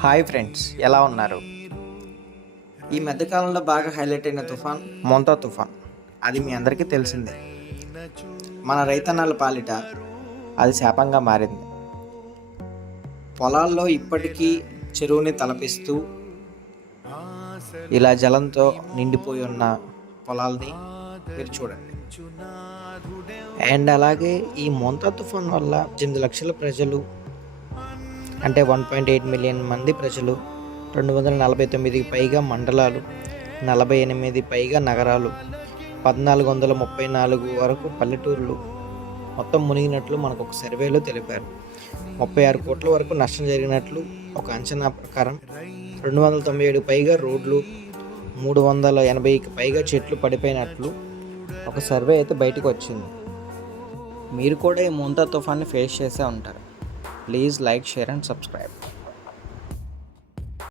Hi friends, ఎలా ఉన్నారు? ఈ మధ్యకాలంలో బాగా హైలైట్ అయిన తుఫాన్ మోంతా తుఫాన్. అది మీ అందరికీ తెలిసిందే. మన రైతన్నల పాలిట అది శాపంగా మారింది. పొలాల్లో ఇప్పటికీ చెరువుని తలపిస్తూ ఇలా జలంతో నిండిపోయి ఉన్న పొలాల్ని మీరు చూడండి. అండ్ అలాగే ఈ మోంతా తుఫాన్ వల్ల 8 లక్షల ప్రజలు, అంటే 1.8 మిలియన్ మంది ప్రజలు, 249కి పైగా మండలాలు, 48 పైగా నగరాలు, 1434 వరకు పల్లెటూర్లు మొత్తం మునిగినట్లు మనకు ఒక సర్వేలో తెలిపారు. 36 కోట్ల వరకు నష్టం జరిగినట్లు ఒక అంచనా ప్రకారం, 297 పైగా రోడ్లు, 380కి పైగా చెట్లు పడిపోయినట్లు ఒక సర్వే అయితే బయటకు వచ్చింది. మీరు కూడా ఈ మోంతా తుఫాన్ని ఫేస్ చేసే ఉంటారు. Please like, share and subscribe.